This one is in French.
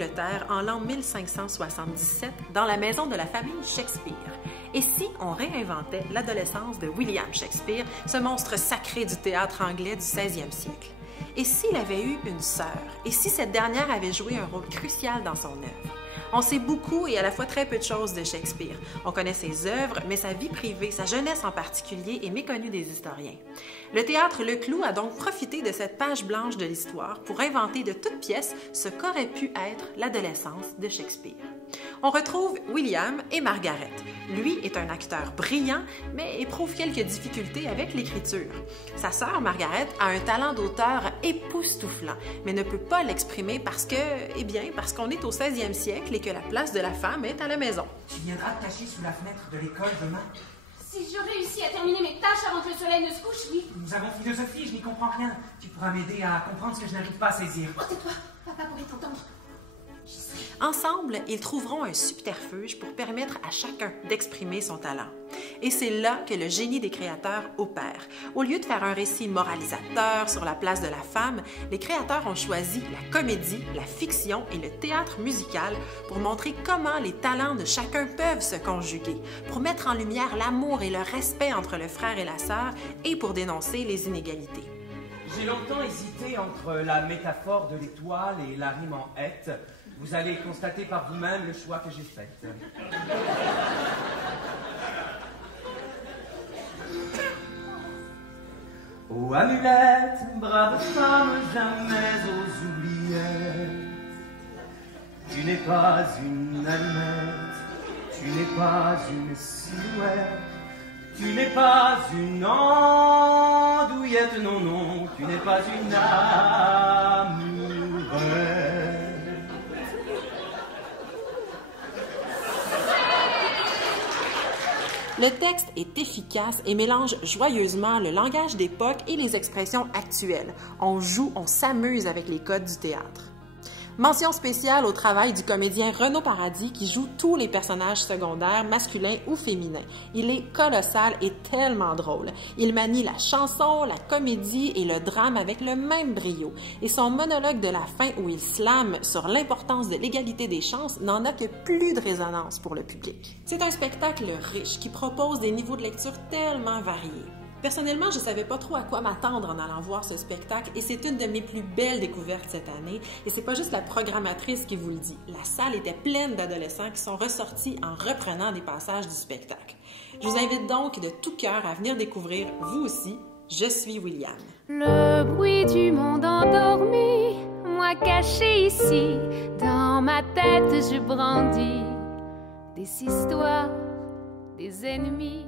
Angleterre en l'an 1577 dans la maison de la famille Shakespeare. Et si on réinventait l'adolescence de William Shakespeare, ce monstre sacré du théâtre anglais du 16e siècle? Et s'il avait eu une sœur? Et si cette dernière avait joué un rôle crucial dans son œuvre? On sait beaucoup et à la fois très peu de choses de Shakespeare. On connaît ses œuvres, mais sa vie privée, sa jeunesse en particulier, est méconnue des historiens. Le théâtre Le Clou a donc profité de cette page blanche de l'histoire pour inventer de toutes pièces ce qu'aurait pu être l'adolescence de Shakespeare. On retrouve William et Margaret. Lui est un acteur brillant, mais éprouve quelques difficultés avec l'écriture. Sa sœur, Margaret, a un talent d'auteur époustouflant, mais ne peut pas l'exprimer parce qu'on est au 16e siècle et que la place de la femme est à la maison. Tu viendras te cacher sous la fenêtre de l'école demain? Si je réussis à terminer mes tâches avant que le soleil ne se couche, oui. Nous avons philosophie, je n'y comprends rien. Tu pourras m'aider à comprendre ce que je n'arrive pas à saisir. Oh, tais-toi, papa pourrait t'entendre. Ensemble, ils trouveront un subterfuge pour permettre à chacun d'exprimer son talent. Et c'est là que le génie des créateurs opère. Au lieu de faire un récit moralisateur sur la place de la femme, les créateurs ont choisi la comédie, la fiction et le théâtre musical pour montrer comment les talents de chacun peuvent se conjuguer, pour mettre en lumière l'amour et le respect entre le frère et la sœur et pour dénoncer les inégalités. J'ai longtemps hésité entre la métaphore de l'étoile et la rime en hête. Vous allez constater par vous-même le choix que j'ai fait. Ô amulette, brave femme, jamais aux oubliettes. Tu n'es pas une allumette, tu n'es pas une silhouette, tu n'es pas une andouillette, non, non, tu n'es pas une amourette. Le texte est efficace et mélange joyeusement le langage d'époque et les expressions actuelles. On joue, on s'amuse avec les codes du théâtre. Mention spéciale au travail du comédien Renaud Paradis qui joue tous les personnages secondaires, masculins ou féminins. Il est colossal et tellement drôle. Il manie la chanson, la comédie et le drame avec le même brio. Et son monologue de la fin où il slame sur l'importance de l'égalité des chances n'en a que plus de résonance pour le public. C'est un spectacle riche qui propose des niveaux de lecture tellement variés. Personnellement, je ne savais pas trop à quoi m'attendre en allant voir ce spectacle et c'est une de mes plus belles découvertes cette année. Et c'est pas juste la programmatrice qui vous le dit. La salle était pleine d'adolescents qui sont ressortis en reprenant des passages du spectacle. Je vous invite donc de tout cœur à venir découvrir, vous aussi, Je suis William. Le bruit du monde endormi, moi caché ici, dans ma tête je brandis des histoires, des ennemis.